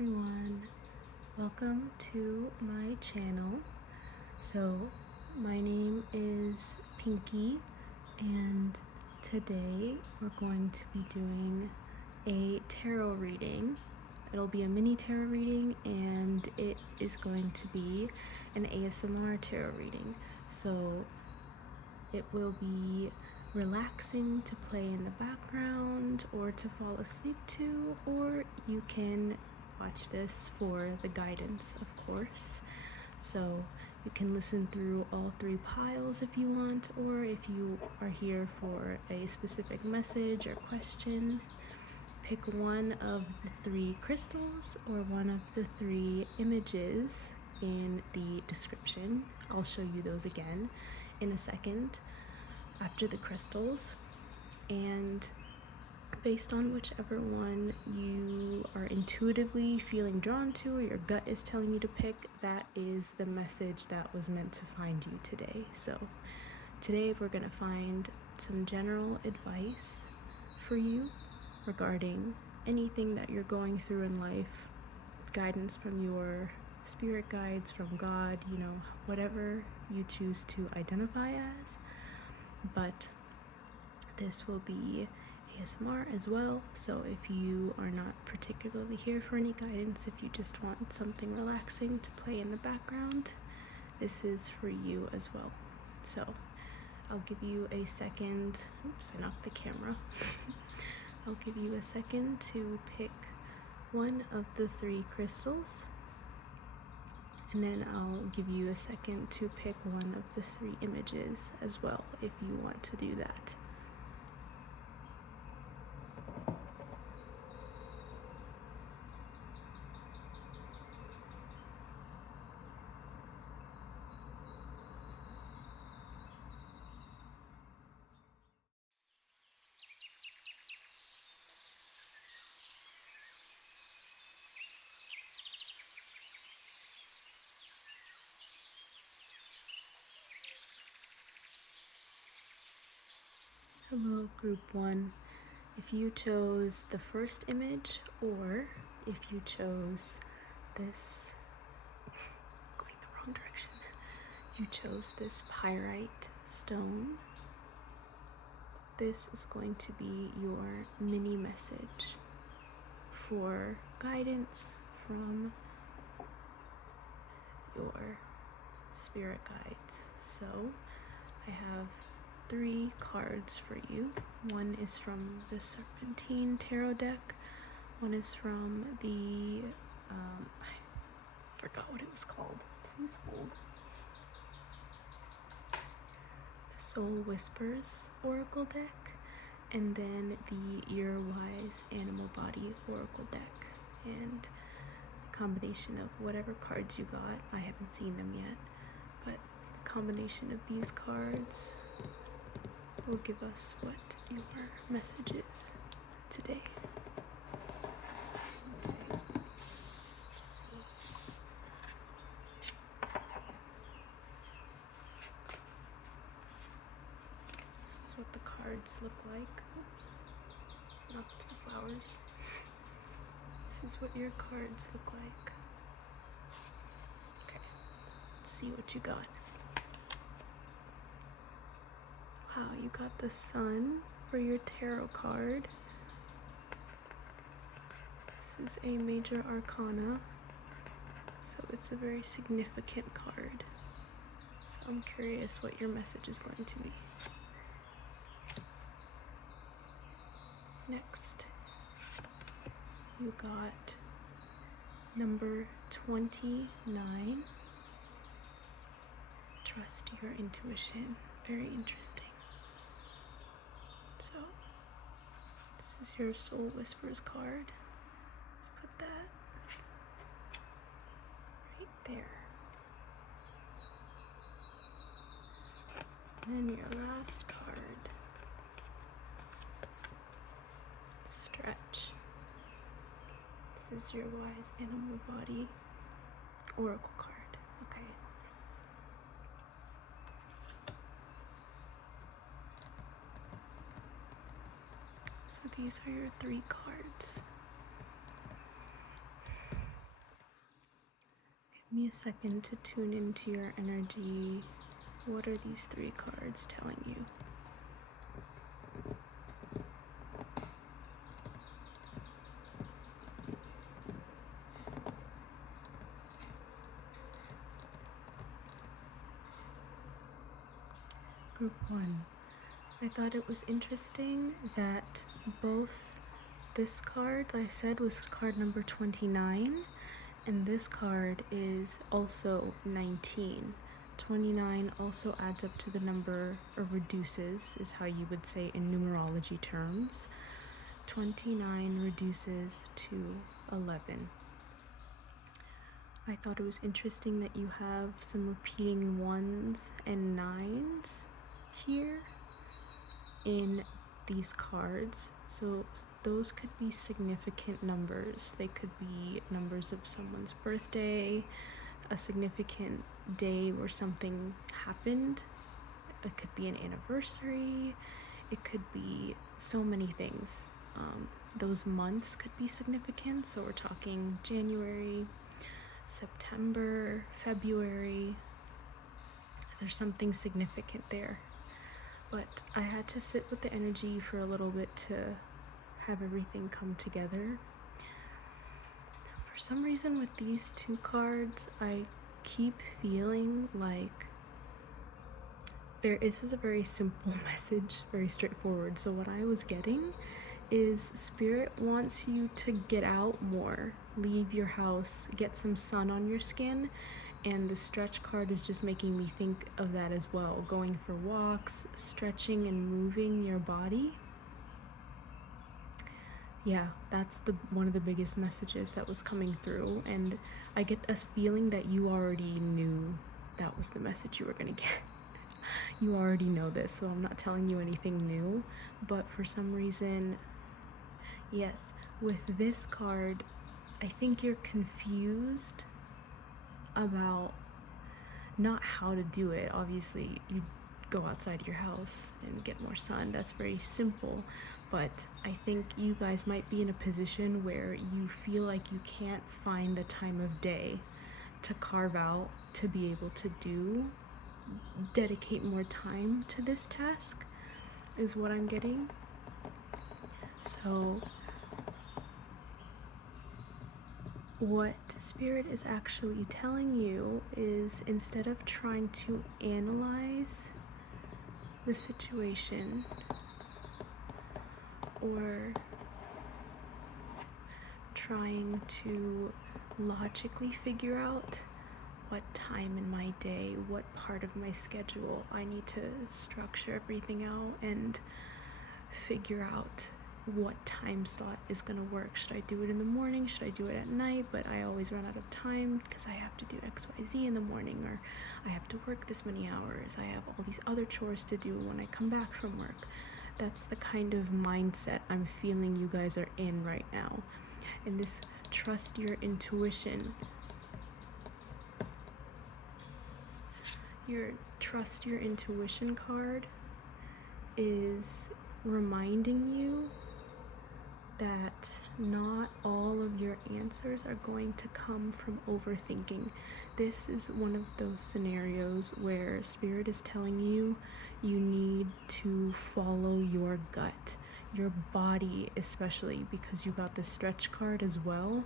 everyone, welcome to my channel. So my name is Pinki, and today we're going to be doing a tarot reading. It'll be a mini tarot reading, and it is going to be an ASMR tarot reading. So it will be relaxing to play in the background or to fall asleep to, or you can watch this for the guidance, of course. So you can listen through all three piles if you want, or if you are here for a specific message or question, pick one of the three crystals or one of the three images in the description. I'll show you those again in a second after the crystals, and based on whichever one you are intuitively feeling drawn to or your gut is telling you to pick, that is the message that was meant to find you today. So today we're going to find some general advice for you regarding anything that you're going through in life, guidance from your spirit guides, from God, whatever you choose to identify as. But this will be ASMR as well, so if you are not particularly here for any guidance, if you just want something relaxing to play in the background, this is for you as well. So I'll give you a second. Oops, I knocked the camera. I'll give you a second to pick one of the three crystals, and then I'll give you a second to pick one of the three images as well if you want to do that. Hello, group one. If you chose the first image, or if you chose this, going the wrong direction, you chose this pyrite stone, this is going to be your mini message for guidance from your spirit guides. So I have three cards for you. One is from the Serpentine Tarot deck. One is from the, I forgot what it was called. Please hold. The Soul Whispers Oracle deck. And then the Earwise Animal Body Oracle deck. And a combination of whatever cards you got. I haven't seen them yet. But the combination of these cards will give us what your message is today. Let's see. This is what the cards look like. Oops, knocked the flowers. This is what your cards look like. Okay, let's see what you got. Wow, you got the Sun for your tarot card. This is a major arcana, so it's a very significant card. So I'm curious what your message is going to be. Next, you got number 29. Trust your intuition. Very interesting. So, this is your Soul Whispers card. Let's put that right there. And then your last card, Stretch. This is your Wise Animal Body Oracle card. Okay. So these are your three cards. me a second to tune into your energy. What are these 3 cards telling you? Group 1. I thought it was interesting that both this card I said was card number 29, and this card is also 19. 29 also adds up to the number, or reduces, is how you would say in numerology terms. 29 reduces to 11. I thought it was interesting that you have some repeating 1s and 9s here in these cards. So those could be significant numbers. They could be numbers of someone's birthday, a significant day where something happened. It could be an anniversary. It could be so many things. Those months could be significant. So we're talking January, September, February. There's something significant there. But I had to sit with the energy for a little bit to have everything come together. For some reason with these 2 cards, I keep feeling like this is a very simple message, very straightforward. So what I was getting is Spirit wants you to get out more, leave your house, get some sun on your skin. And the stretch card is just making me think of that as well. Going for walks, stretching and moving your body. Yeah, that's one of the biggest messages that was coming through. And I get a feeling that you already knew that was the message you were going to get. You already know this, so I'm not telling you anything new. But for some reason, yes, with this card, I think you're confused about not how to do it. Obviously, you go outside your house and get more sun. That's very simple. But I think you guys might be in a position where you feel like you can't find the time of day to carve out to be able to dedicate more time to this task, is what I'm getting. So what Spirit is actually telling you is, instead of trying to analyze the situation or trying to logically figure out what time in my day, what part of my schedule I need to structure everything out and figure out what time slot is going to work. Should I do it in the morning? Should I do it at night? But I always run out of time because I have to do XYZ in the morning, or I have to work this many hours. I have all these other chores to do when I come back from work. That's the kind of mindset I'm feeling you guys are in right now. And this trust your intuition, your trust your intuition card is reminding you that not all of your answers are going to come from overthinking. This is one of those scenarios where Spirit is telling you you need to follow your gut, your body, especially because you got the stretch card as well.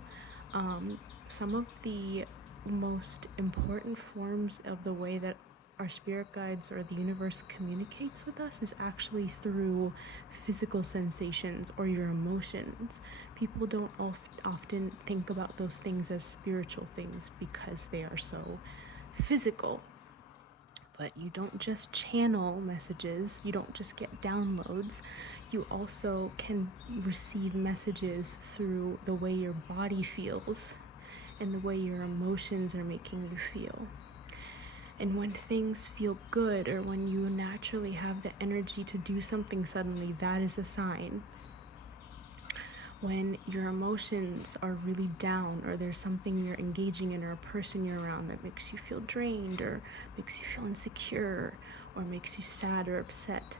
Some of the most important forms of the way that our spirit guides or the universe communicates with us is actually through physical sensations or your emotions. People don't often think about those things as spiritual things because they are so physical. But you don't just channel messages, you don't just get downloads, you also can receive messages through the way your body feels and the way your emotions are making you feel. And when things feel good, or when you naturally have the energy to do something suddenly, that is a sign. When your emotions are really down, or there's something you're engaging in or a person you're around that makes you feel drained or makes you feel insecure or makes you sad or upset,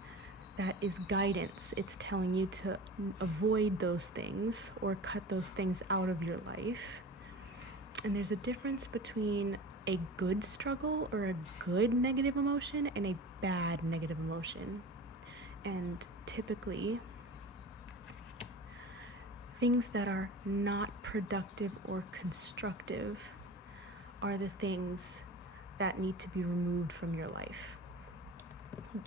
that is guidance. It's telling you to avoid those things or cut those things out of your life. And there's a difference between a good struggle or a good negative emotion and a bad negative emotion. And typically, things that are not productive or constructive are the things that need to be removed from your life.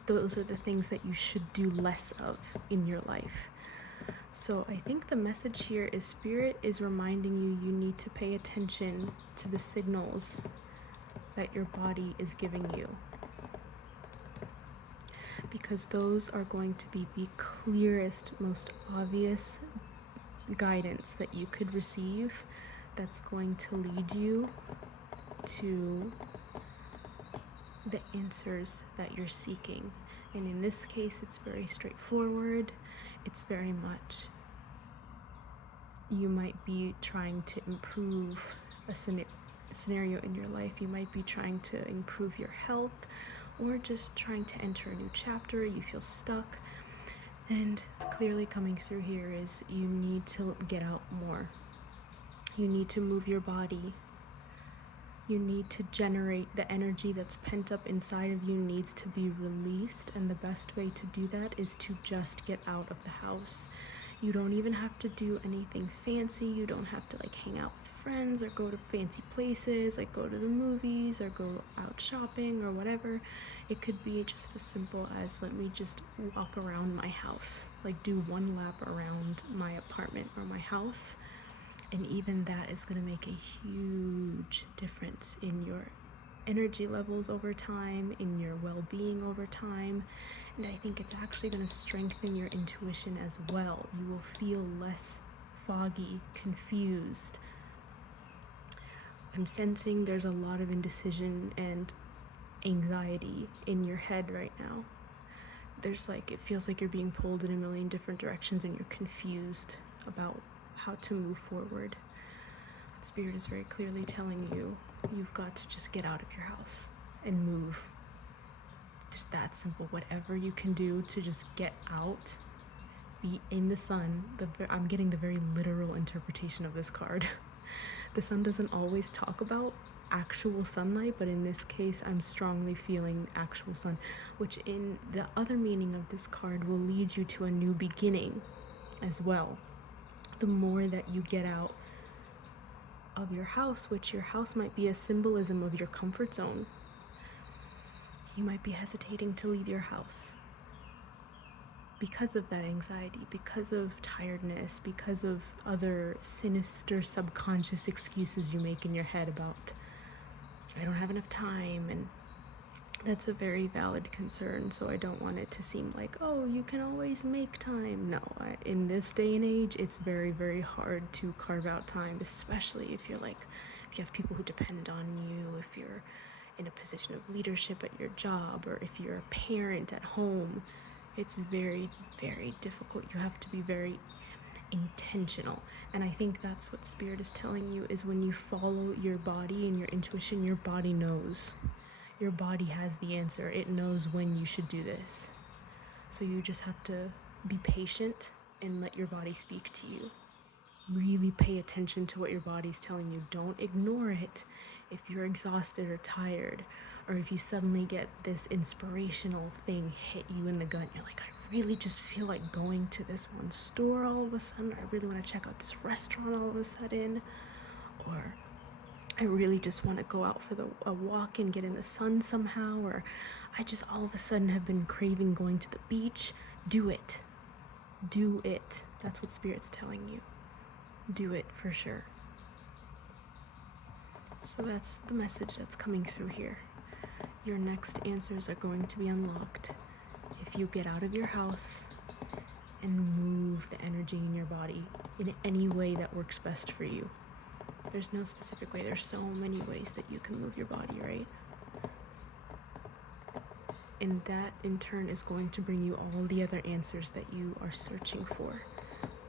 Those are the things that you should do less of in your life. So I think the message here is Spirit is reminding you need to pay attention to the signals that your body is giving you, because those are going to be the clearest, most obvious guidance that you could receive that's going to lead you to the answers that you're seeking. And in this case, it's very straightforward. It's very much, you might be trying to improve a scenario in your life. You might be trying to improve your health, or just trying to enter a new chapter. You feel stuck. And what's clearly coming through here is you need to get out more. You need to move your body. You need to generate the energy that's pent up inside of you, needs to be released. And the best way to do that is to just get out of the house. You don't even have to do anything fancy. You don't have to hang out with friends or go to fancy places, like go to the movies or go out shopping or whatever. It could be just as simple as, let me just walk around my house, do one lap around my apartment or my house. And even that is going to make a huge difference in your energy levels over time, in your well-being over time. And I think it's actually going to strengthen your intuition as well. You will feel less foggy, confused. I'm sensing there's a lot of indecision and anxiety in your head right now. There's it feels like you're being pulled in a million different directions and you're confused about how to move forward. Spirit is very clearly telling you, you've got to just get out of your house and move. Just that simple. Whatever you can do to just get out, be in the sun. I'm getting the very literal interpretation of this card. The sun doesn't always talk about actual sunlight, but in this case, I'm strongly feeling actual sun, which in the other meaning of this card will lead you to a new beginning as well. The more that you get out of your house, which your house might be a symbolism of your comfort zone, you might be hesitating to leave your house because of that anxiety, because of tiredness, because of other sinister subconscious excuses you make in your head about, I don't have enough time. And that's a very valid concern, so I don't want it to seem like, oh, you can always make time. No, in this day and age, it's very, very hard to carve out time, especially if you're if you have people who depend on you, if you're in a position of leadership at your job, or if you're a parent at home. It's very, very difficult. You have to be very intentional. And I think that's what Spirit is telling you, is when you follow your body and your intuition, your body knows. Your body has the answer. It knows when you should do this. So you just have to be patient and let your body speak to you. Really pay attention to what your body's telling you. Don't ignore it. If you're exhausted or tired, or if you suddenly get this inspirational thing hit you in the gut, you're like, I really just feel like going to this one store all of a sudden, or I really want to check out this restaurant all of a sudden, or I really just want to go out for a walk and get in the sun somehow, or I just all of a sudden have been craving going to the beach. Do it. Do it. That's what Spirit's telling you. Do it for sure. So that's the message that's coming through here. Your next answers are going to be unlocked if you get out of your house and move the energy in your body in any way that works best for you. There's no specific way. There's so many ways that you can move your body, right? And that in turn is going to bring you all the other answers that you are searching for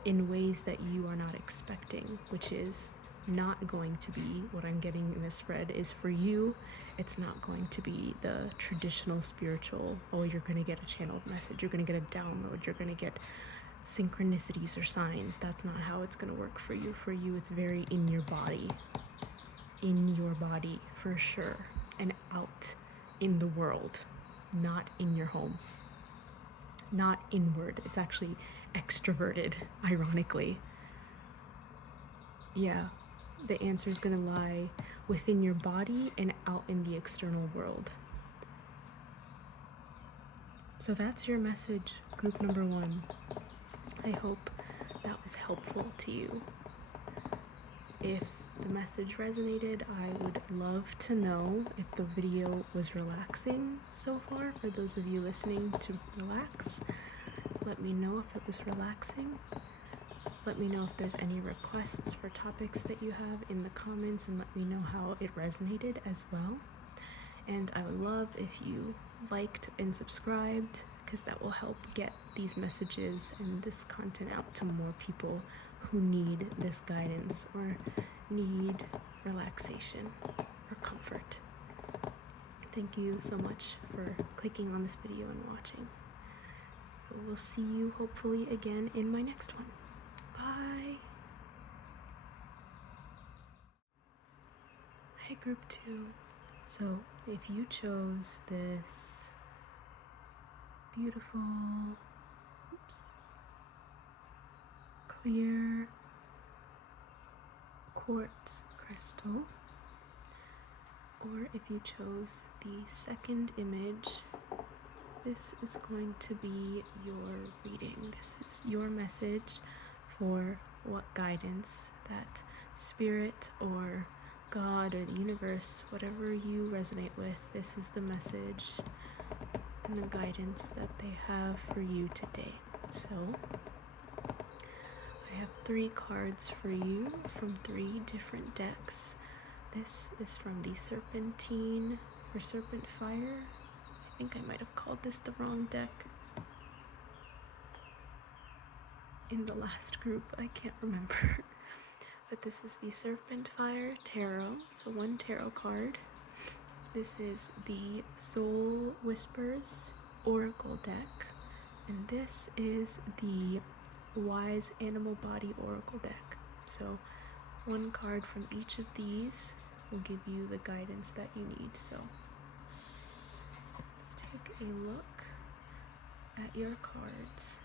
in ways that you are not expecting, which is not going to be what I'm getting in this spread is for you. It's not going to be the traditional spiritual, oh, you're going to get a channeled message, you're going to get a download, you're going to get synchronicities or signs. That's not how it's going to work for you. For you, it's very in your body. in your body for sure, and out in the world, not in your home. Not inward, it's actually extroverted, ironically. Yeah, the answer is gonna lie within your body and out in the external world. So that's your message, group number 1. I hope that was helpful to you. If the message resonated, I would love to know if the video was relaxing so far. For those of you listening to relax, let me know if it was relaxing. Let me know if there's any requests for topics that you have in the comments, and let me know how it resonated as well. And I would love if you liked and subscribed, because that will help get these messages and this content out to more people who need this guidance or need relaxation or comfort. Thank you so much for clicking on this video and watching. We'll see you hopefully again in my next one. Bye. Hey group 2. So if you chose this beautiful, clear quartz crystal, or if you chose the second image, this is going to be your reading. This is your message for what guidance that spirit or God or the universe, whatever you resonate with, this is the message and the guidance that they have for you today. So I have 3 cards for you from 3 different decks. This is from the Serpentine or Serpent Fire. I think I might have called this the wrong deck in the last group, I can't remember. But this is the Serpent Fire Tarot, so 1 tarot card. This is the Soul Whispers Oracle deck, and this is the Wise Animal Body Oracle deck. So 1 card from each of these will give you the guidance that you need. So let's take a look at your cards.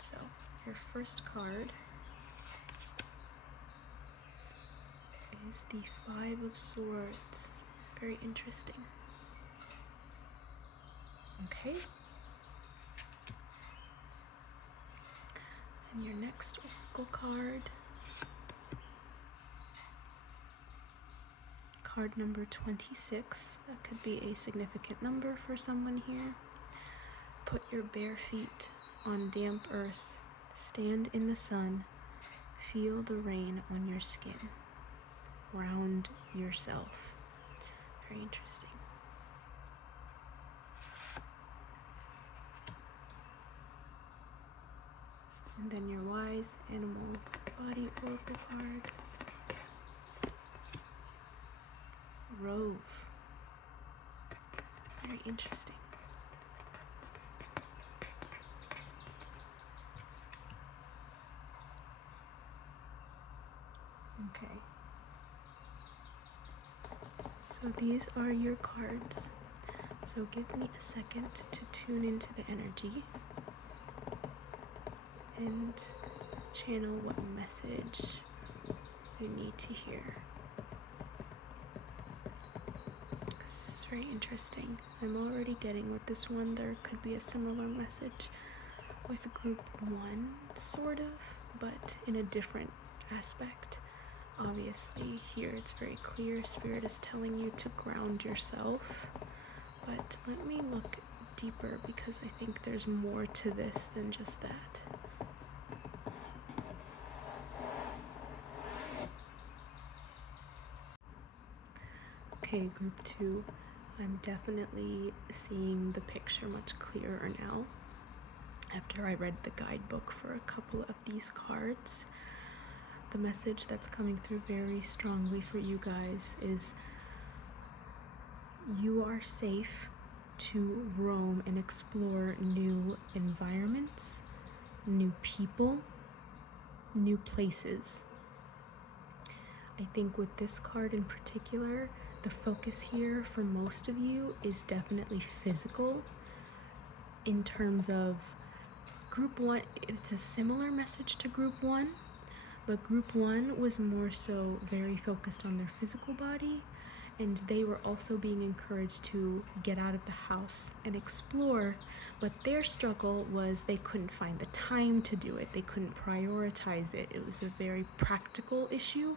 So your first card is the 5 of Swords. Very interesting. Okay. And your next oracle card, card number 26. That could be a significant number for someone here. Put your bare feet on damp earth. Stand in the sun. Feel the rain on your skin. Ground yourself. Very interesting. And then your Wise Animal Body Oracle card. Rove. Very interesting. Okay. So these are your cards. So give me a second to tune into the energy and channel what message you need to hear. This is very interesting. I'm already getting with this one. There could be a similar message with group 1, sort of, but in a different aspect. Obviously, here it's very clear. Spirit is telling you to ground yourself. But let me look deeper, because I think there's more to this than just that. Okay, group 2, I'm definitely seeing the picture much clearer now after I read the guidebook for a couple of these cards. The message that's coming through very strongly for you guys is you are safe to roam and explore new environments, new people, new places. I think with this card in particular, the focus here for most of you is definitely physical. In terms of group 1, it's a similar message to group 1, but group 1 was more so very focused on their physical body, and they were also being encouraged to get out of the house and explore, but their struggle was they couldn't find the time to do it. They couldn't prioritize it. It was a very practical issue.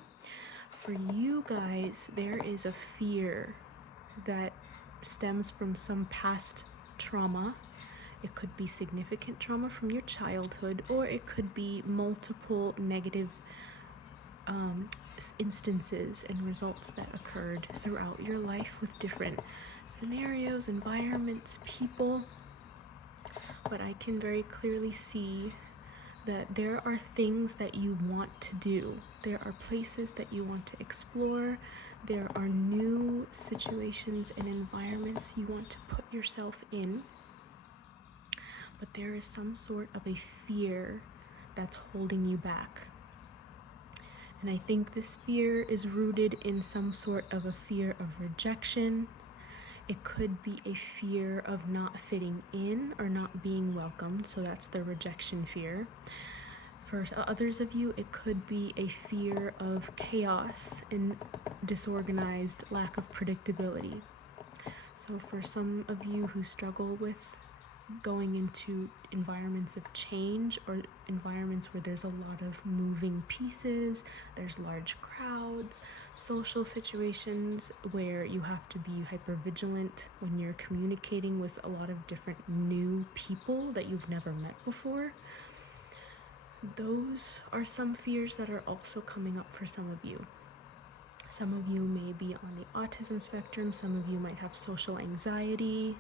For you guys, there is a fear that stems from some past trauma. It could be significant trauma from your childhood, or it could be multiple negative instances and results that occurred throughout your life with different scenarios, environments, people. But I can very clearly see that there are things that you want to do. There are places that you want to explore. There are new situations and environments you want to put yourself in. But there is some sort of a fear that's holding you back. And I think this fear is rooted in some sort of a fear of rejection. It could be a fear of not fitting in or not being welcomed, so that's the rejection fear. For others of you, it could be a fear of chaos and disorganized lack of predictability. So for some of you who struggle with going into environments of change or environments where there's a lot of moving pieces, there's large crowds, social situations where you have to be hyper vigilant when you're communicating with a lot of different new people that you've never met before. Those are some fears that are also coming up for some of you. Some of you may be on the autism spectrum, some of you might have social anxiety,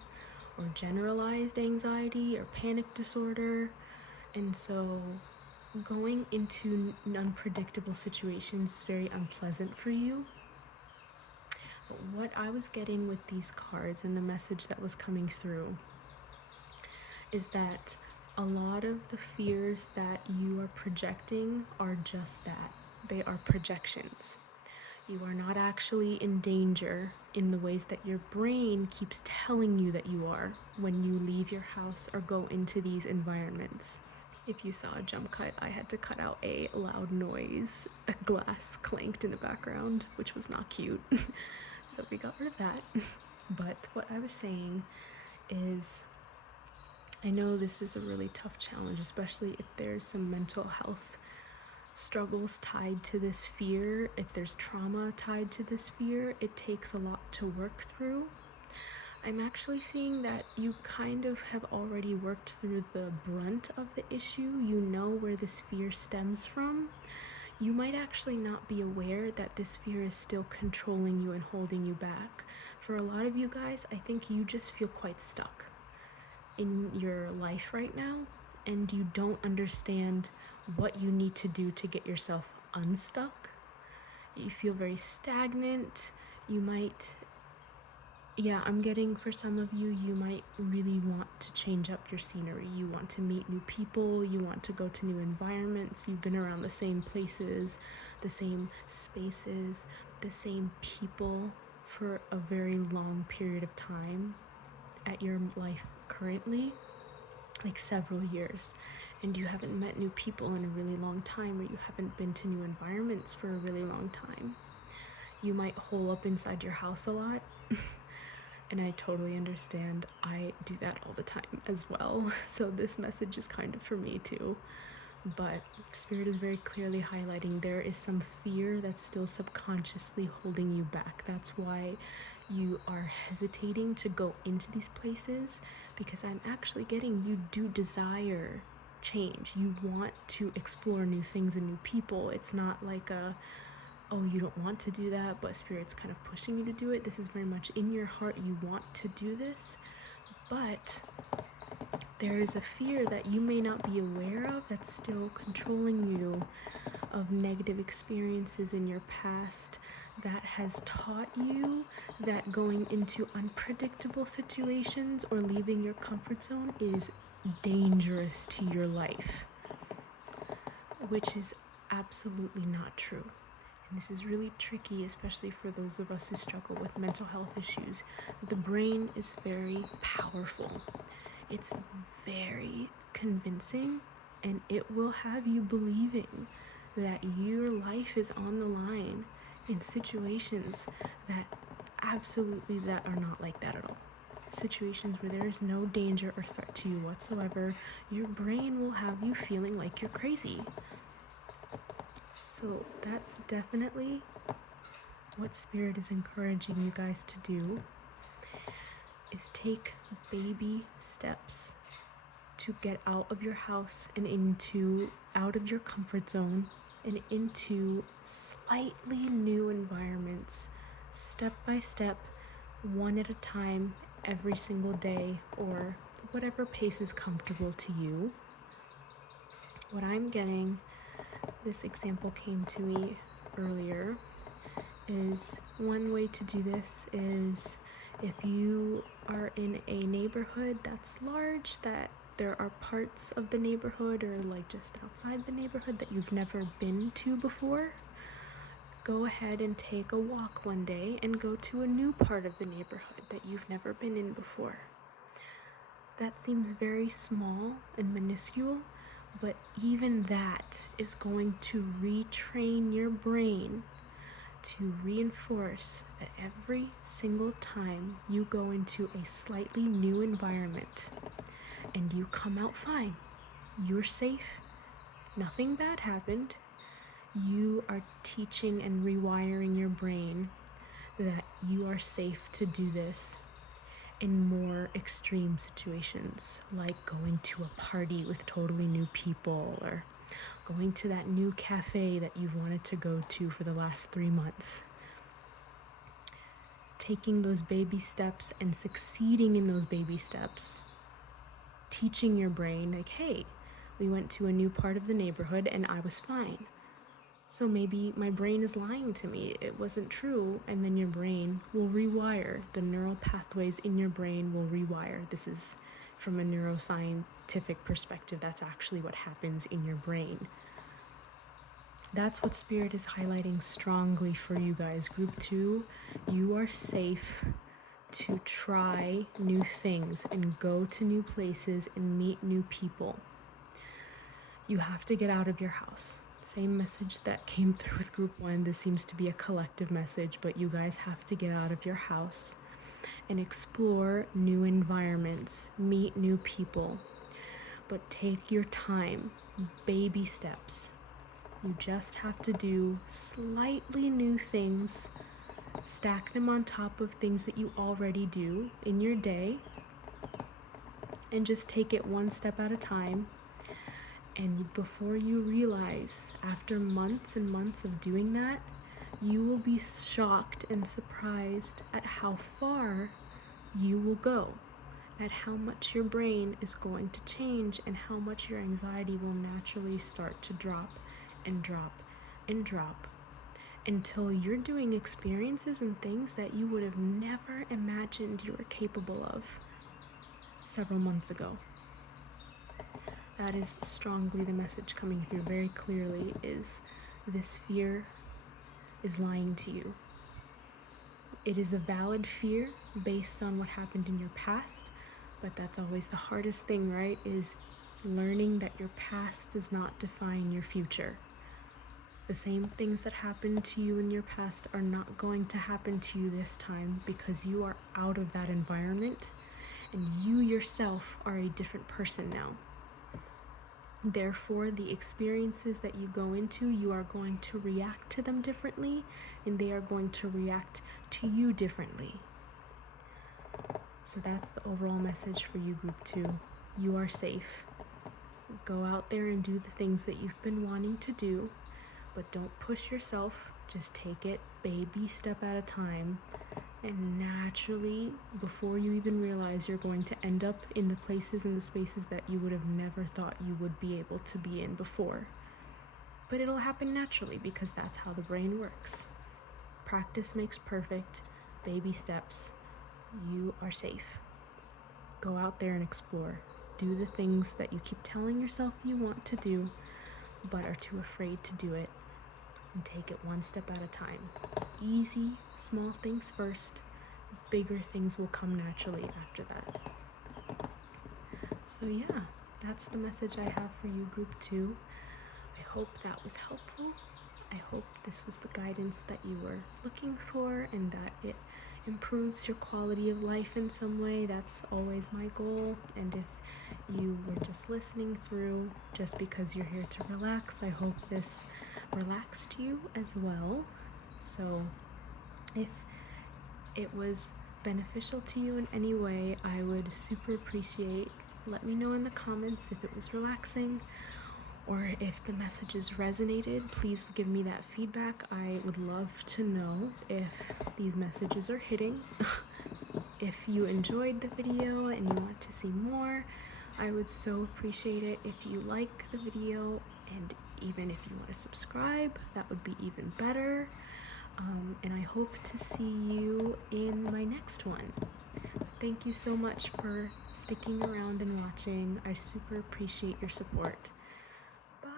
or generalized anxiety or panic disorder. And so going into unpredictable situations is very unpleasant for you. But what I was getting with these cards and the message that was coming through is that a lot of the fears that you are projecting are just that. They are projections. You are not actually in danger in the ways that your brain keeps telling you that you are when you leave your house or go into these environments. If you saw a jump cut, I had to cut out a loud noise. A glass clanked in the background, which was not cute. So we got rid of that. But what I was saying is, I know this is a really tough challenge, especially if there's some mental health struggles tied to this fear. If there's trauma tied to this fear, it takes a lot to work through. I'm actually seeing that you kind of have already worked through the brunt of the issue. You know where this fear stems from. You might actually not be aware that this fear is still controlling you and holding you back. For a lot of you guys, I think you just feel quite stuck in your life right now, and you don't understand what you need to do to get yourself unstuck. You feel very stagnant. You might, I'm getting for some of you, you might really want to change up your scenery. You want to meet new people. You want to go to new environments. You've been around the same places, the same spaces, the same people for a very long period of time at your life currently, like several years. And you haven't met new people in a really long time, or you haven't been to new environments for a really long time. You might hole up inside your house a lot. And I totally understand. I do that all the time as well. So this message is kind of for me too. But Spirit is very clearly highlighting there is some fear that's still subconsciously holding you back. That's why you are hesitating to go into these places, because I'm actually getting you do desire change. You want to explore new things and new people. It's not like oh, you don't want to do that, but Spirit's kind of pushing you to do it. This is very much in your heart. You want to do this, but there is a fear that you may not be aware of that's still controlling you, of negative experiences in your past that has taught you that going into unpredictable situations or leaving your comfort zone is dangerous to your life, which is absolutely not true. and this is really tricky, especially for those of us who struggle with mental health issues. The brain is very powerful. It's very convincing, and it will have you believing that your life is on the line in situations that absolutely that are not like that at all. Situations where there is no danger or threat to you whatsoever, your brain will have you feeling like you're crazy. So that's definitely what Spirit is encouraging you guys to do, is take baby steps to get out of your house and out of your comfort zone and into slightly new environments, step by step, one at a time, every single day, or whatever pace is comfortable to you. What I'm getting, this example came to me earlier, is one way to do this is if you are in a neighborhood that's large, that there are parts of the neighborhood or like just outside the neighborhood that you've never been to before, go ahead and take a walk one day and go to a new part of the neighborhood that you've never been in before. That seems very small and minuscule, but even that is going to retrain your brain to reinforce that every single time you go into a slightly new environment and you come out fine, you're safe, nothing bad happened, you are teaching and rewiring your brain that you are safe to do this in more extreme situations, like going to a party with totally new people or going to that new cafe that you've wanted to go to for the last 3 months. Taking those baby steps and succeeding in those baby steps, teaching your brain, like, hey, we went to a new part of the neighborhood and I was fine. So maybe my brain is lying to me, it wasn't true, and then your brain will rewire. The neural pathways in your brain will rewire. This is from a neuroscientific perspective, that's actually what happens in your brain. That's what Spirit is highlighting strongly for you guys. Group 2, you are safe to try new things and go to new places and meet new people. You have to get out of your house. Same message that came through with group 1. This seems to be a collective message, but you guys have to get out of your house and explore new environments, meet new people, but take your time, baby steps. You just have to do slightly new things, stack them on top of things that you already do in your day, and just take it one step at a time. And before you realize, after months and months of doing that, you will be shocked and surprised at how far you will go, at how much your brain is going to change, and how much your anxiety will naturally start to drop and drop and drop until you're doing experiences and things that you would have never imagined you were capable of several months ago. That is strongly the message coming through very clearly, is this fear is lying to you. It is a valid fear based on what happened in your past, but that's always the hardest thing, right? Is learning that your past does not define your future. The same things that happened to you in your past are not going to happen to you this time, because you are out of that environment and you yourself are a different person now. Therefore, the experiences that you go into, you are going to react to them differently, and they are going to react to you differently. So that's the overall message for you, group 2. You are safe. Go out there and do the things that you've been wanting to do, but don't push yourself. Just take it baby step at a time. And naturally, before you even realize, you're going to end up in the places and the spaces that you would have never thought you would be able to be in before. But it'll happen naturally, because that's how the brain works. Practice makes perfect. Baby steps. You are safe. Go out there and explore. Do the things that you keep telling yourself you want to do, but are too afraid to do it. and take it one step at a time. Easy, small things first. Bigger things will come naturally after that. So yeah, that's the message I have for you, group 2. I hope that was helpful. I hope this was the guidance that you were looking for and that it improves your quality of life in some way. That's always my goal. And if you were just listening through just because you're here to relax, I hope this relaxed you as well. So if it was beneficial to you in any way, I would super appreciate, let me know in the comments if it was relaxing, or if the messages resonated. Please give me that feedback. I would love to know if these messages are hitting. If you enjoyed the video and you want to see more, I would so appreciate it if you like the video, and even if you want to subscribe, that would be even better. And I hope to see you in my next one. So thank you so much for sticking around and watching. I super appreciate your support. Bye.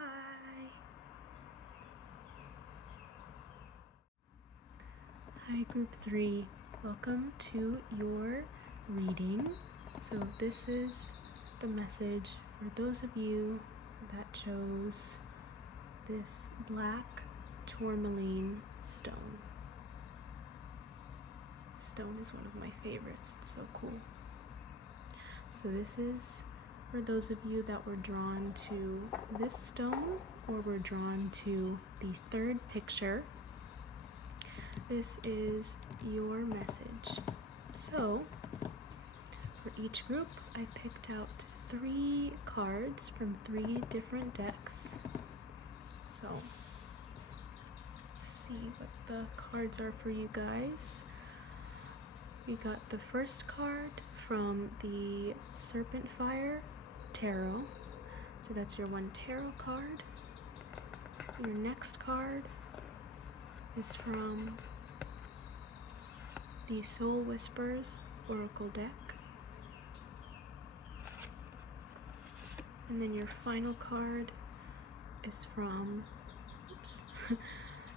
Hi, group 3. Welcome to your reading. So this is the message for those of you that chose this black Tourmaline stone. Stone is one of my favorites. It's so cool. So this is for those of you that were drawn to this stone or were drawn to the third picture. This is your message. So for each group, I picked out 3 cards from 3 different decks. So let's see what the cards are for you guys. We got the first card from the Serpent Fire Tarot. So that's your 1 tarot card. Your next card is from the Soul Whispers Oracle deck. And then your final card is from,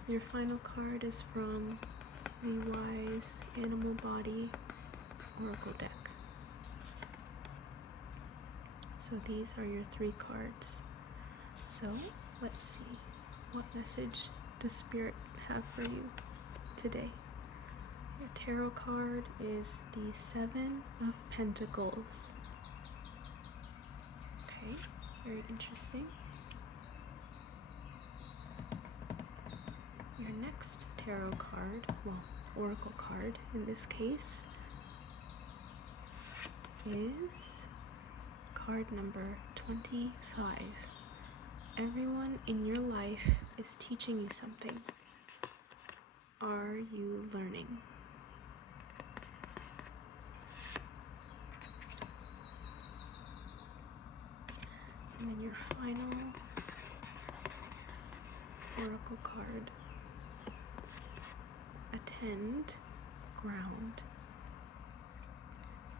your final card is from the Wise Animal Body Oracle deck. So these are your 3 cards. So let's see, what message does Spirit have for you today? Your tarot card is the 7 of Pentacles. Okay, very interesting. Your next tarot card, well, oracle card in this case, is card number 25. Everyone in your life is teaching you something. Are you learning? And then your final oracle card, attend, ground.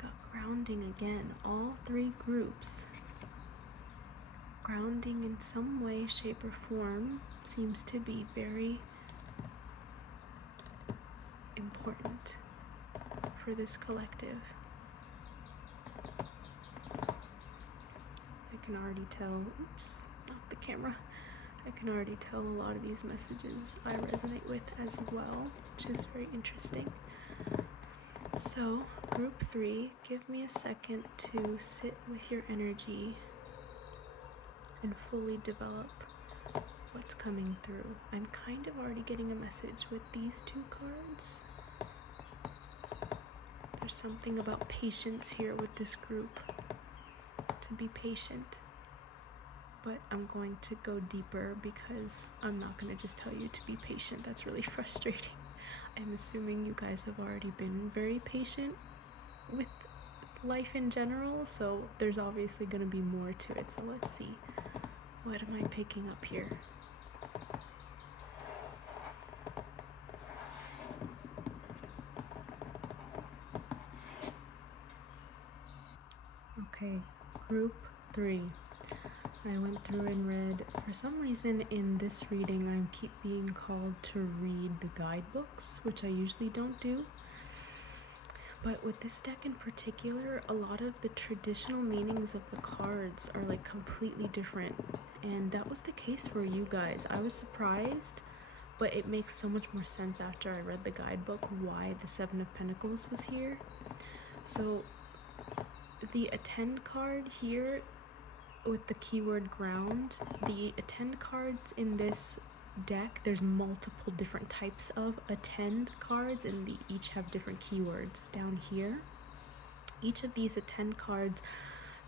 Got grounding again, all 3 groups. Grounding in some way, shape, or form seems to be very important for this collective. I can already tell, oops, not the camera. I can already tell a lot of these messages I resonate with as well, which is very interesting. So, group 3, give me a second to sit with your energy and fully develop what's coming through. I'm kind of already getting a message with these 2 cards. There's something about patience here with this group. To be patient. But I'm going to go deeper because I'm not going to just tell you to be patient. That's really frustrating. I'm assuming you guys have already been very patient with life in general, so there's obviously going to be more to it. So let's see. What am I picking up here? Okay, group 3. I went through and read, for some reason in this reading I keep being called to read the guidebooks, which I usually don't do. But with this deck in particular, a lot of the traditional meanings of the cards are like completely different. And that was the case for you guys. I was surprised, but it makes so much more sense after I read the guidebook why the Seven of Pentacles was here. So the attend card here with the keyword ground, the attend cards in this deck, there's multiple different types of attend cards and they each have different keywords. Down here, each of these attend cards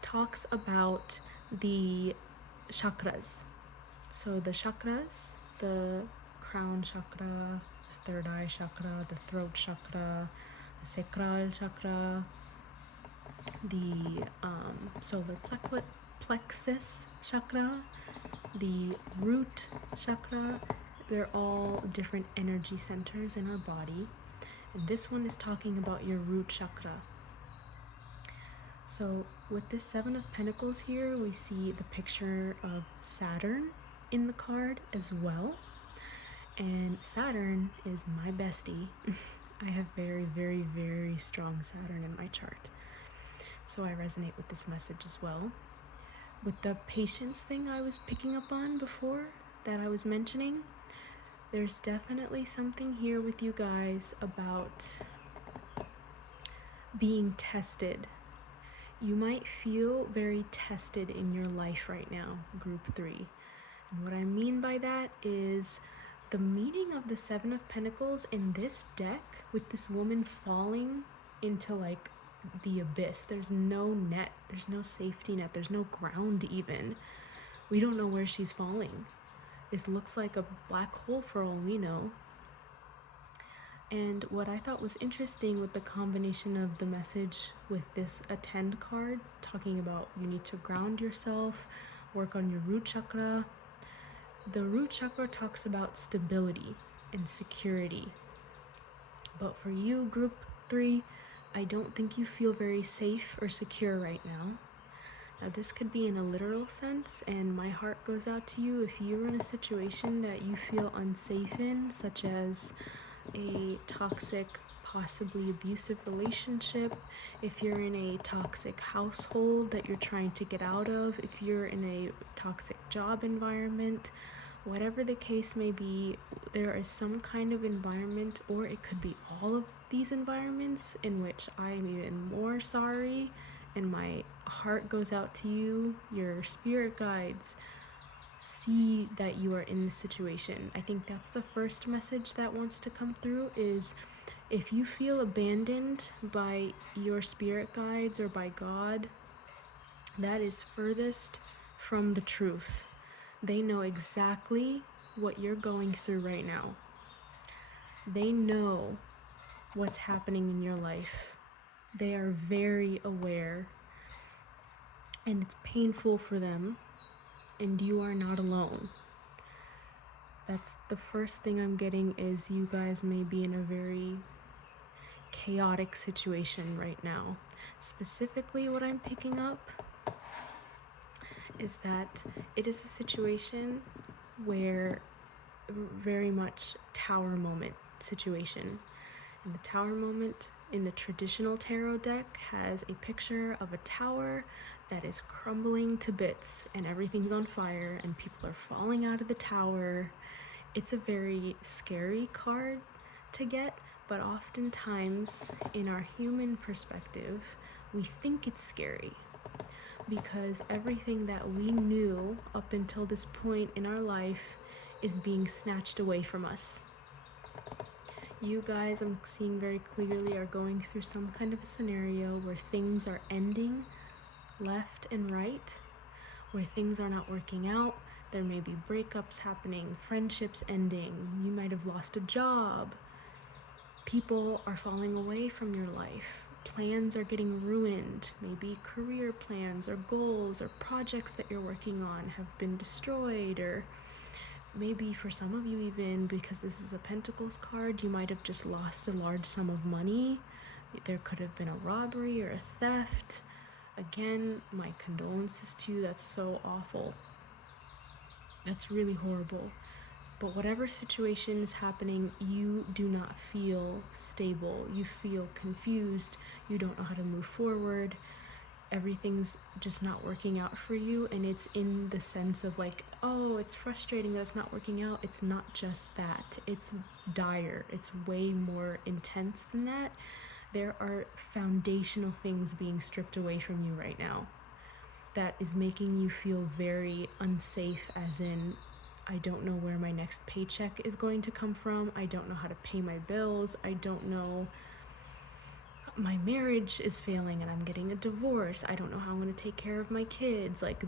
talks about the chakras. So the chakras, the crown chakra, the third eye chakra, the throat chakra, the sacral chakra, the solar plexus chakra, the root chakra. They're all different energy centers in our body. And this one is talking about your root chakra. So with this Seven of Pentacles here, we see the picture of Saturn in the card as well. And Saturn is my bestie. I have very, very, very strong Saturn in my chart. So I resonate with this message as well. With the patience thing I was picking up on before that I was mentioning, there's definitely something here with you guys about being tested. You might feel very tested in your life right now, group 3. And what I mean by that is the meaning of the Seven of Pentacles in this deck with this woman falling into like the abyss. There's no net, there's no safety net, there's no ground even. We don't know where she's falling. This looks like a black hole for all we know. And what I thought was interesting with the combination of the message with this attend card, talking about you need to ground yourself, work on your root chakra. The root chakra talks about stability and security. But for you, group 3, I don't think you feel very safe or secure right now. Now this could be in a literal sense, and my heart goes out to you if you're in a situation that you feel unsafe in, such as a toxic, possibly abusive relationship, if you're in a toxic household that you're trying to get out of, if you're in a toxic job environment, whatever the case may be, there is some kind of environment, or it could be all of these environments in which I am even more sorry, and my heart goes out to you, your spirit guides. See that you are in this situation. I think that's the first message that wants to come through, is if you feel abandoned by your spirit guides or by God, that is furthest from the truth. They know exactly what you're going through right now. They know what's happening in your life. They are very aware, and it's painful for them, and you are not alone. That's the first thing I'm getting, is you guys may be in a very chaotic situation right now. Specifically, what I'm picking up is that it is a situation where very much tower moment situation. And the tower moment in the traditional tarot deck has a picture of a tower that is crumbling to bits and everything's on fire and people are falling out of the tower. It's a very scary card to get, but oftentimes in our human perspective, we think it's scary because everything that we knew up until this point in our life is being snatched away from us. You guys, I'm seeing very clearly, are going through some kind of a scenario where things are ending left and right, where things are not working out. There may be breakups happening, friendships ending, you might have lost a job, people are falling away from your life, plans are getting ruined, maybe career plans or goals or projects that you're working on have been destroyed, or maybe for some of you, even because this is a Pentacles card, you might have just lost a large sum of money. There could have been a robbery or a theft. Again, my condolences to you, that's so awful. That's really horrible. But whatever situation is happening, you do not feel stable. You feel confused. You don't know how to move forward. Everything's just not working out for you. And it's in the sense of like, oh, it's frustrating that it's not working out. It's not just that. It's dire. It's way more intense than that. There are foundational things being stripped away from you right now that is making you feel very unsafe, as in, I don't know where my next paycheck is going to come from. I don't know how to pay my bills. I don't know, my marriage is failing and I'm getting a divorce. I don't know how I'm going to take care of my kids. Like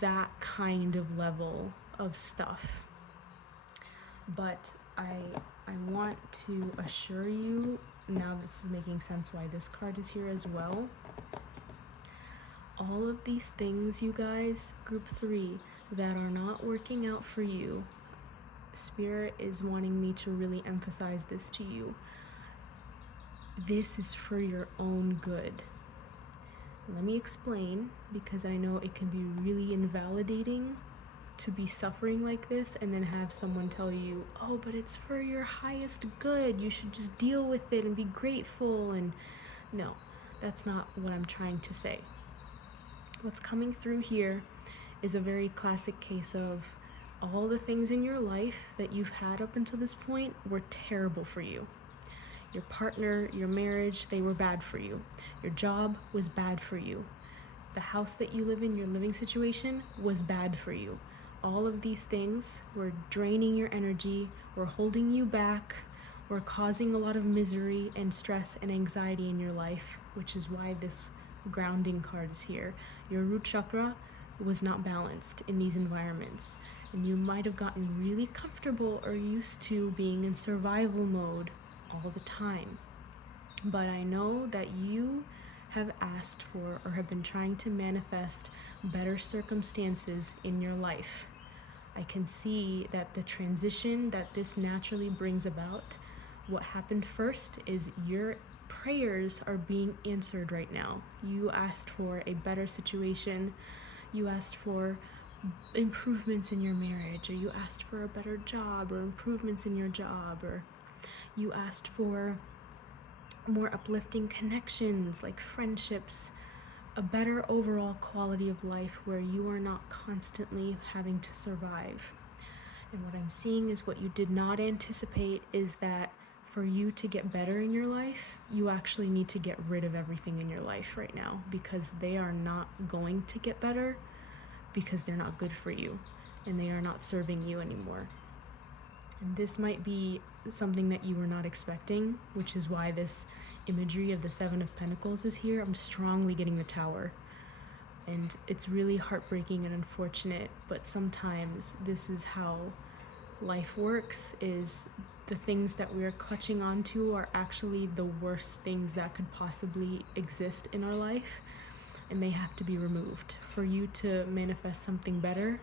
that kind of level of stuff. But I want to assure you, now this is making sense why this card is here as well. All of these things, you guys, group 3, that are not working out for you, Spirit is wanting me to really emphasize this to you. This is for your own good. Let me explain, because I know it can be really invalidating to be suffering like this and then have someone tell you, oh, but it's for your highest good. You should just deal with it and be grateful. And no, that's not what I'm trying to say. What's coming through here is a very classic case of all the things in your life that you've had up until this point were terrible for you. Your partner, your marriage, they were bad for you. Your job was bad for you. The house that you live in, your living situation, was bad for you. All of these things were draining your energy, were holding you back, were causing a lot of misery and stress and anxiety in your life, which is why this grounding card is here. Your root chakra was not balanced in these environments, and you might have gotten really comfortable or used to being in survival mode all the time. But I know that you have asked for or have been trying to manifest better circumstances in your life. I can see that the transition that this naturally brings about, what happened first is your prayers are being answered right now. You asked for a better situation. You asked for improvements in your marriage, or you asked for a better job or improvements in your job, or you asked for more uplifting connections like friendships, a better overall quality of life where you are not constantly having to survive. And what I'm seeing is what you did not anticipate is that for you to get better in your life, you actually need to get rid of everything in your life right now, because they are not going to get better, because they're not good for you and they are not serving you anymore. And this might be something that you were not expecting, which is why this imagery of the 7 of Pentacles is here. I'm strongly getting the Tower. And it's really heartbreaking and unfortunate, but sometimes this is how life works, is the things that we're clutching onto are actually the worst things that could possibly exist in our life, and they have to be removed. For you to manifest something better,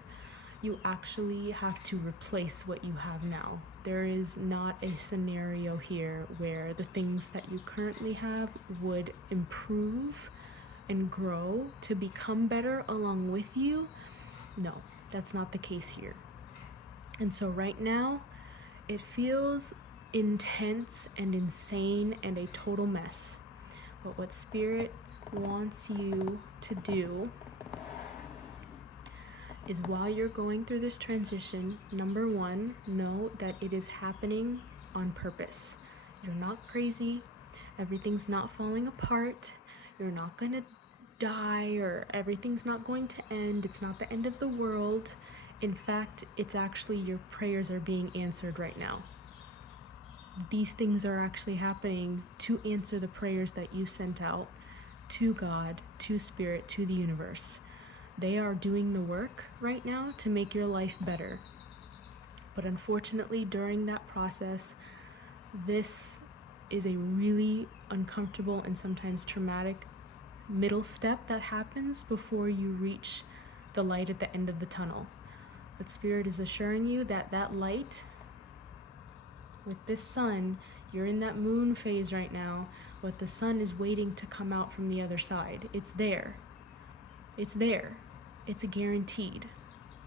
you actually have to replace what you have now. There is not a scenario here where the things that you currently have would improve and grow to become better along with you. No, that's not the case here. And so right now, it feels intense and insane and a total mess. But what Spirit wants you to do is, while you're going through this transition, number 1, know that it is happening on purpose. You're not crazy. Everything's not falling apart. You're not going to die, or everything's not going to end. It's not the end of the world. In fact, it's actually your prayers are being answered right now. These things are actually happening to answer the prayers that you sent out to God, to Spirit, to the universe. They are doing the work right now to make your life better. But unfortunately, during that process, this is a really uncomfortable and sometimes traumatic middle step that happens before you reach the light at the end of the tunnel. But Spirit is assuring you that that light, with this sun, you're in that moon phase right now, but the sun is waiting to come out from the other side. It's there. It's there. It's guaranteed.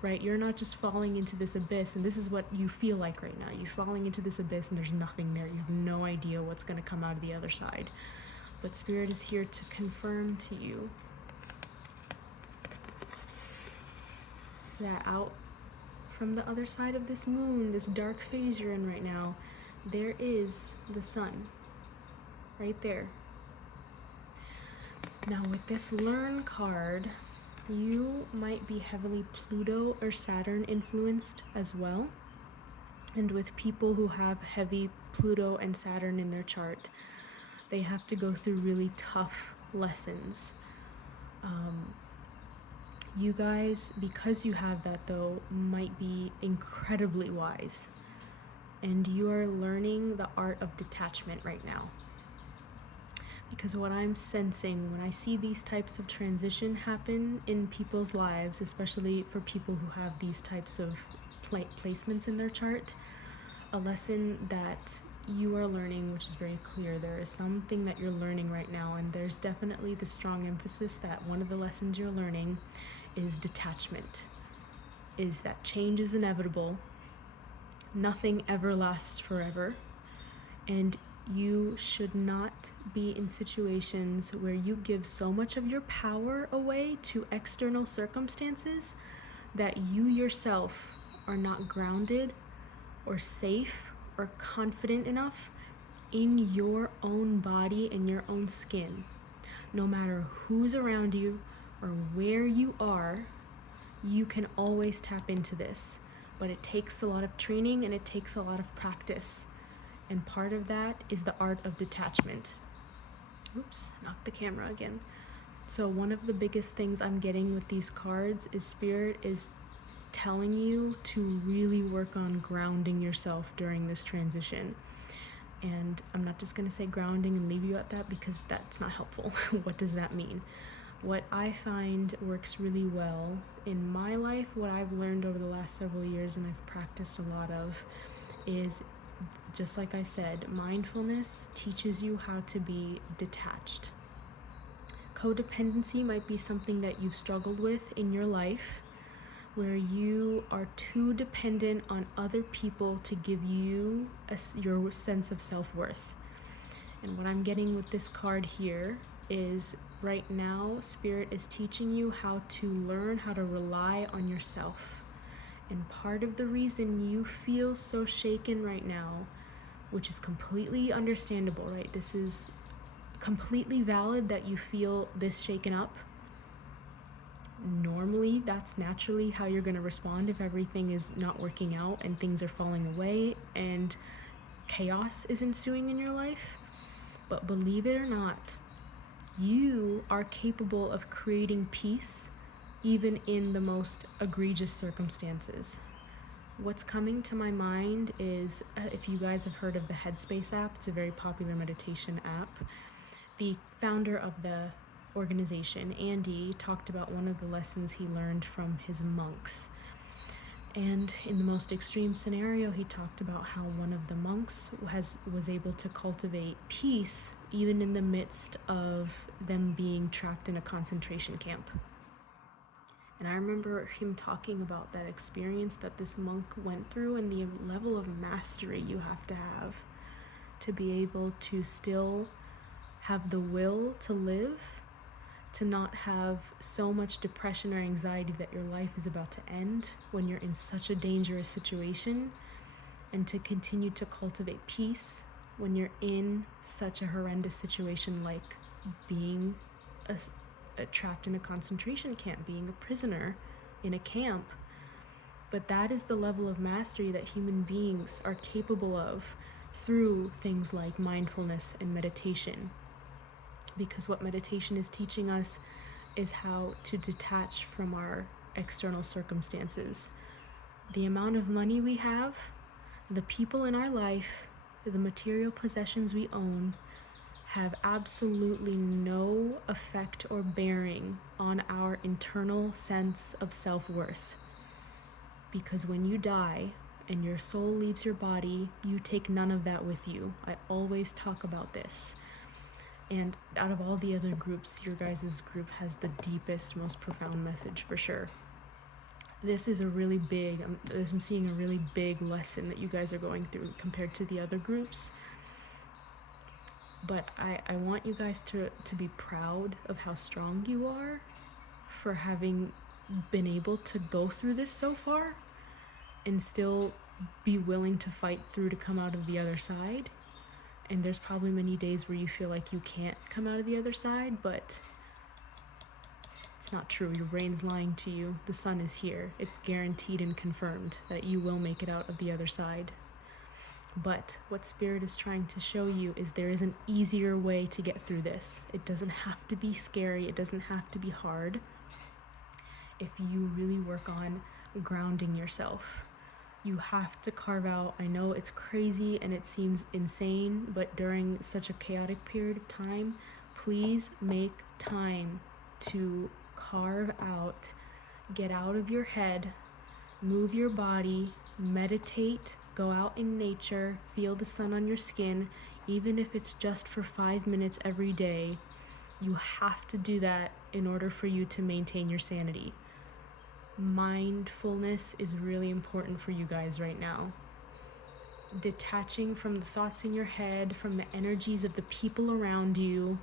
right? You're not just falling into this abyss, and this is what you feel like right now. You're falling into this abyss and there's nothing there. You have no idea what's going to come out of the other side. But Spirit is here to confirm to you that out from the other side of this moon, this dark phase you're in right now, there is the sun right there. Now with this Learn card, you might be heavily Pluto or Saturn influenced as well. And with people who have heavy Pluto and Saturn in their chart, they have to go through really tough lessons. You guys, because you have that though, might be incredibly wise. And you are learning the art of detachment right now. Because what I'm sensing when I see these types of transition happen in people's lives, especially for people who have these types of placements in their chart, a lesson that you are learning, which is very clear, there is something that you're learning right now, and there's definitely the strong emphasis that one of the lessons you're learning is detachment, is that change is inevitable, nothing ever lasts forever, and you should not be in situations where you give so much of your power away to external circumstances that you yourself are not grounded or safe or confident enough in your own body and your own skin. No matter who's around you or where you are, you can always tap into this. But it takes a lot of training and it takes a lot of practice. And part of that is the art of detachment. Oops, knocked the camera again. So one of the biggest things I'm getting with these cards is Spirit is telling you to really work on grounding yourself during this transition. And I'm not just going to say grounding and leave you at that, because that's not helpful. What does that mean? What I find works really well in my life, what I've learned over the last several years and I've practiced a lot of, is just like I said, mindfulness teaches you how to be detached. Codependency might be something that you've struggled with in your life, where you are too dependent on other people to give you your sense of self-worth. And what I'm getting with this card here is right now, Spirit is teaching you how to learn how to rely on yourself. And part of the reason you feel so shaken right now, which is completely understandable, right? This is completely valid that you feel this shaken up. Normally, that's naturally how you're going to respond if everything is not working out and things are falling away and chaos is ensuing in your life. But believe it or not, you are capable of creating peace even in the most egregious circumstances. What's coming to my mind is, if you guys have heard of the Headspace app, it's a very popular meditation app. The founder of the organization, Andy, talked about one of the lessons he learned from his monks. And in the most extreme scenario, he talked about how one of the monks was able to cultivate peace even in the midst of them being trapped in a concentration camp. And I remember him talking about that experience that this monk went through and the level of mastery you have to be able to still have the will to live, to not have so much depression or anxiety that your life is about to end when you're in such a dangerous situation, and to continue to cultivate peace when you're in such a horrendous situation like being trapped in a concentration camp, being a prisoner in a camp. But that is the level of mastery that human beings are capable of through things like mindfulness and meditation. Because what meditation is teaching us is how to detach from our external circumstances. The amount of money we have, the people in our life, the material possessions we own, have absolutely no effect or bearing on our internal sense of self-worth. Because when you die and your soul leaves your body, you take none of that with you. I always talk about this. And out of all the other groups, your guys' group has the deepest, most profound message for sure. this is a really big, I'm seeing a really big lesson that you guys are going through compared to the other groups. But I want you guys to be proud of how strong you are for having been able to go through this so far and still be willing to fight through to come out of the other side. And there's probably many days where you feel like you can't come out of the other side, but it's not true. Your brain's lying to you. The sun is here. It's guaranteed and confirmed that you will make it out of the other side. But what Spirit is trying to show you is there is an easier way to get through this. It doesn't have to be scary. It doesn't have to be hard. If you really work on grounding yourself, you have to carve out, I know it's crazy and it seems insane, but during such a chaotic period of time, please make time to carve out, get out of your head, move your body, meditate, go out in nature, feel the sun on your skin, even if it's just for 5 minutes every day. You have to do that in order for you to maintain your sanity. Mindfulness is really important for you guys right now. Detaching from the thoughts in your head, from the energies of the people around you.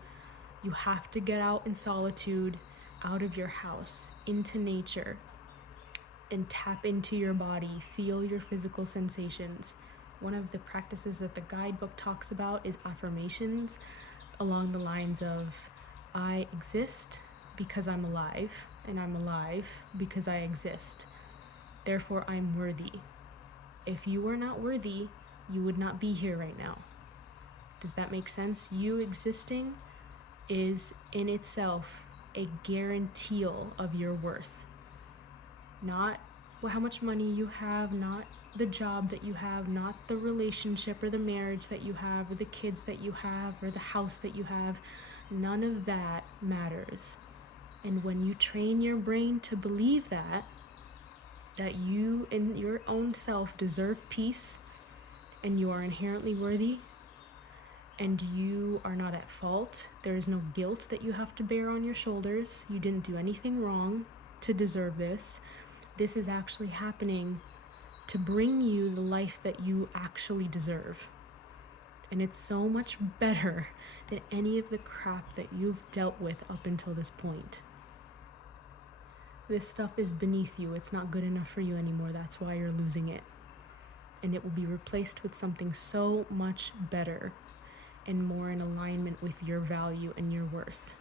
You have to get out in solitude, out of your house, into nature, and tap into your body, feel your physical sensations. One of the practices that the guidebook talks about is affirmations along the lines of, I exist because I'm alive, and I'm alive because I exist. Therefore, I'm worthy. If you were not worthy, you would not be here right now. Does that make sense? You existing is in itself a guarantee of your worth. Not how much money you have, not the job that you have, not the relationship or the marriage that you have, or the kids that you have, or the house that you have. None of that matters. And when you train your brain to believe that you in your own self deserve peace, and you are inherently worthy, and you are not at fault, there is no guilt that you have to bear on your shoulders, you didn't do anything wrong to deserve this. This is actually happening to bring you the life that you actually deserve. And it's so much better than any of the crap that you've dealt with up until this point. This stuff is beneath you. It's not good enough for you anymore. That's why you're losing it. And it will be replaced with something so much better and more in alignment with your value and your worth.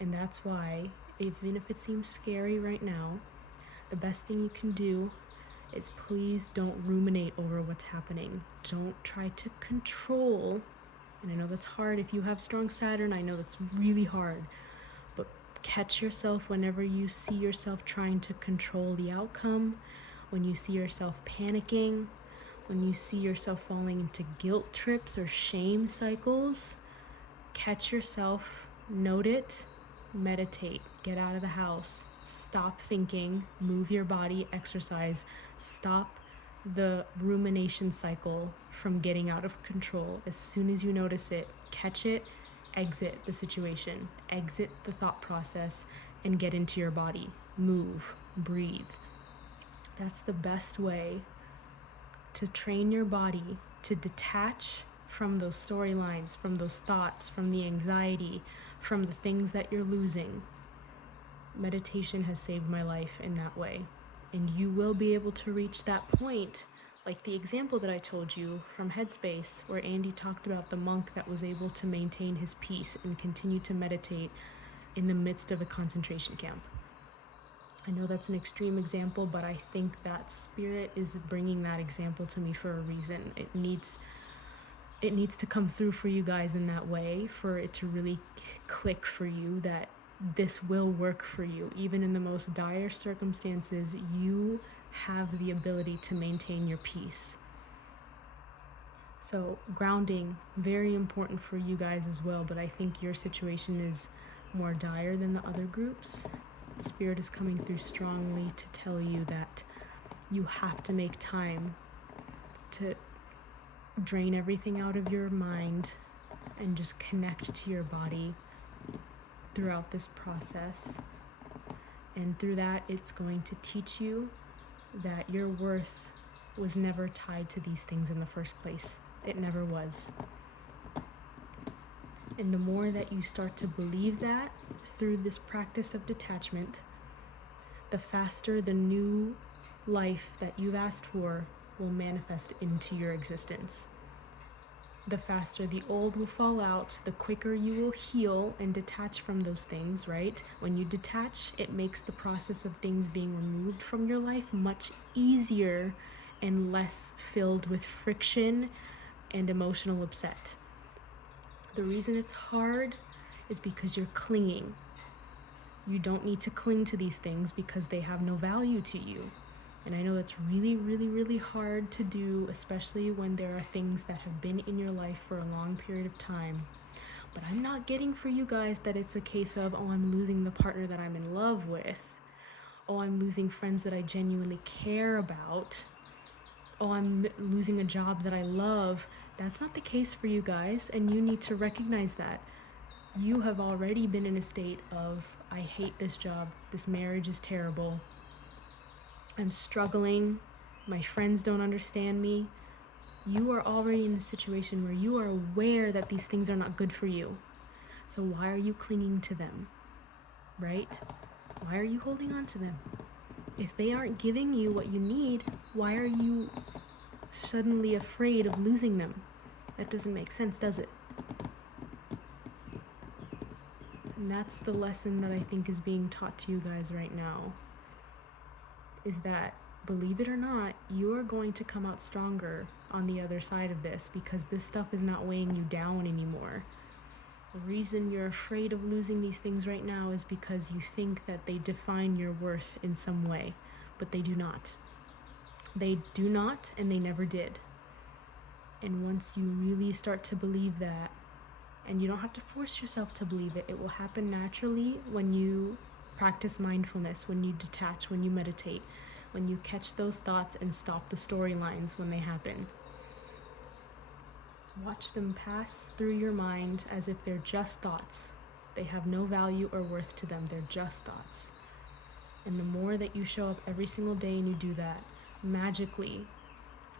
And that's why, even if it seems scary right now, the best thing you can do is please don't ruminate over what's happening. Don't try to control. And I know that's hard if you have strong Saturn. I know that's really hard. But catch yourself whenever you see yourself trying to control the outcome, when you see yourself panicking, when you see yourself falling into guilt trips or shame cycles. Catch yourself, note it, meditate, get out of the house, stop thinking, move your body, exercise, stop the rumination cycle from getting out of control. As soon as you notice it, catch it, exit the situation, exit the thought process, and get into your body. Move, breathe. That's the best way to train your body to detach from those storylines, from those thoughts, from the anxiety, from the things that you're losing. Meditation has saved my life in that way. And you will be able to reach that point, like the example that I told you from Headspace, where Andy talked about the monk that was able to maintain his peace and continue to meditate in the midst of a concentration camp. I know that's an extreme example, but I think that Spirit is bringing that example to me for a reason. It needs to come through for you guys in that way, for it to really click for you that this will work for you. Even in the most dire circumstances, you have the ability to maintain your peace. So grounding, very important for you guys as well, but I think your situation is more dire than the other groups. Spirit is coming through strongly to tell you that you have to make time to drain everything out of your mind and just connect to your body throughout this process, And through that, it's going to teach you that your worth was never tied to these things in the first place. It never was. And the more that you start to believe that through this practice of detachment, the faster the new life that you've asked for will manifest into your existence. The faster the old will fall out, the quicker you will heal and detach from those things, right? When you detach, it makes the process of things being removed from your life much easier and less filled with friction and emotional upset. The reason it's hard is because you're clinging. You don't need to cling to these things because they have no value to you. And I know that's really, really, really hard to do, especially when there are things that have been in your life for a long period of time. But I'm not getting for you guys that it's a case of, oh, I'm losing the partner that I'm in love with. Oh, I'm losing friends that I genuinely care about. Oh, I'm losing a job that I love. That's not the case for you guys, and you need to recognize that. You have already been in a state of, I hate this job, this marriage is terrible, I'm struggling, my friends don't understand me. You are already in a situation where you are aware that these things are not good for you. So why are you clinging to them, right? Why are you holding on to them? If they aren't giving you what you need, why are you suddenly afraid of losing them? That doesn't make sense, does it? And that's the lesson that I think is being taught to you guys right now, is that, believe it or not, you are going to come out stronger on the other side of this, because this stuff is not weighing you down anymore. The reason you're afraid of losing these things right now is because you think that they define your worth in some way, but they do not. They do not, and they never did. And once you really start to believe that, and you don't have to force yourself to believe it, it will happen naturally when you practice mindfulness, when you detach, when you meditate, when you catch those thoughts and stop the storylines when they happen. Watch them pass through your mind as if they're just thoughts. They have no value or worth to them, they're just thoughts. And the more that you show up every single day and you do that, magically,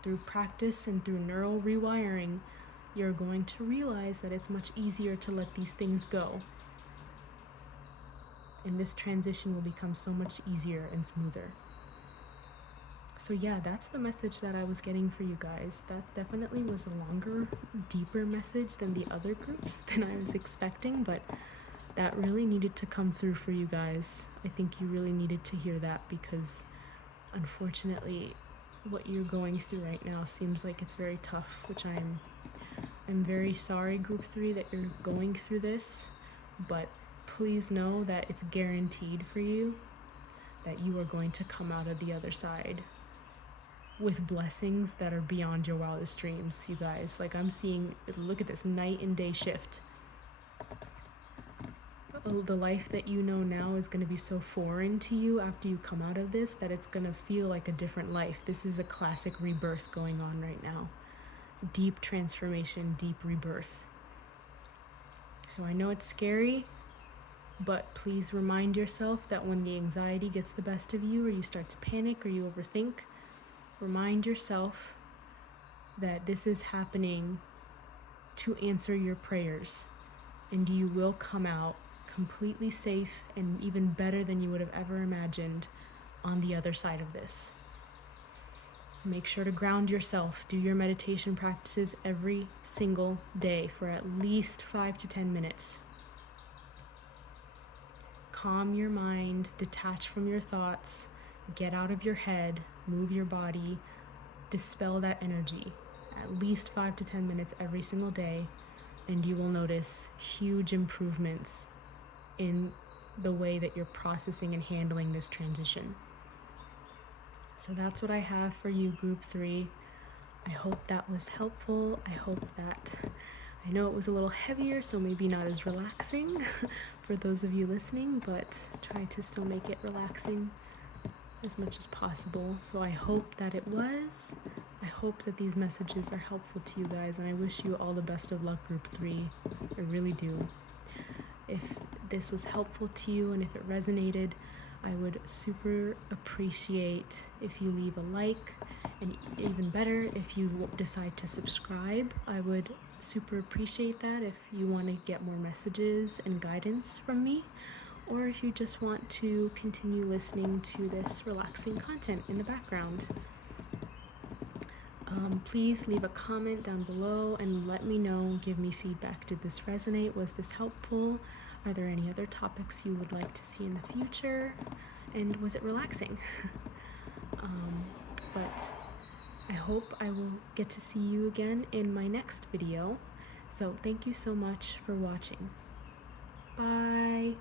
through practice and through neural rewiring, you're going to realize that it's much easier to let these things go. And this transition will become so much easier and smoother. So yeah, that's the message that I was getting for you guys. That definitely was a longer, deeper message than the other groups than I was expecting, but that really needed to come through for you guys. I think you really needed to hear that, because unfortunately what you're going through right now seems like it's very tough, which I'm very sorry, group 3, that you're going through this, but please know that it's guaranteed for you that you are going to come out of the other side with blessings that are beyond your wildest dreams, you guys. Like, I'm seeing, look at this night and day shift. The life that you know now is going to be so foreign to you after you come out of this that it's going to feel like a different life. This is a classic rebirth going on right now. Deep transformation, deep rebirth. So I know it's scary, but please remind yourself that when the anxiety gets the best of you, or you start to panic, or you overthink, remind yourself that this is happening to answer your prayers, and you will come out completely safe and even better than you would have ever imagined on the other side of this. Make sure to ground yourself. Do your meditation practices every single day for at least 5 to 10 minutes. Calm your mind, detach from your thoughts, get out of your head, move your body, dispel that energy. At least 5 to 10 minutes every single day, and you will notice huge improvements in the way that you're processing and handling this transition. So that's what I have for you, group 3. I hope that was helpful. I know it was a little heavier, so maybe not as relaxing for those of you listening, but try to still make it relaxing as much as possible. So I hope that it was. I hope that these messages are helpful to you guys, and I wish you all the best of luck, group 3. I really do. If this was helpful to you and if it resonated, I would super appreciate if you leave a like, and even better if you decide to subscribe. I would super appreciate that if you want to get more messages and guidance from me, or if you just want to continue listening to this relaxing content in the background. Please leave a comment down below and let me know, give me feedback. Did this resonate? Was this helpful? Are there any other topics you would like to see in the future? And was it relaxing? But I hope I will get to see you again in my next video. So thank you so much for watching. Bye!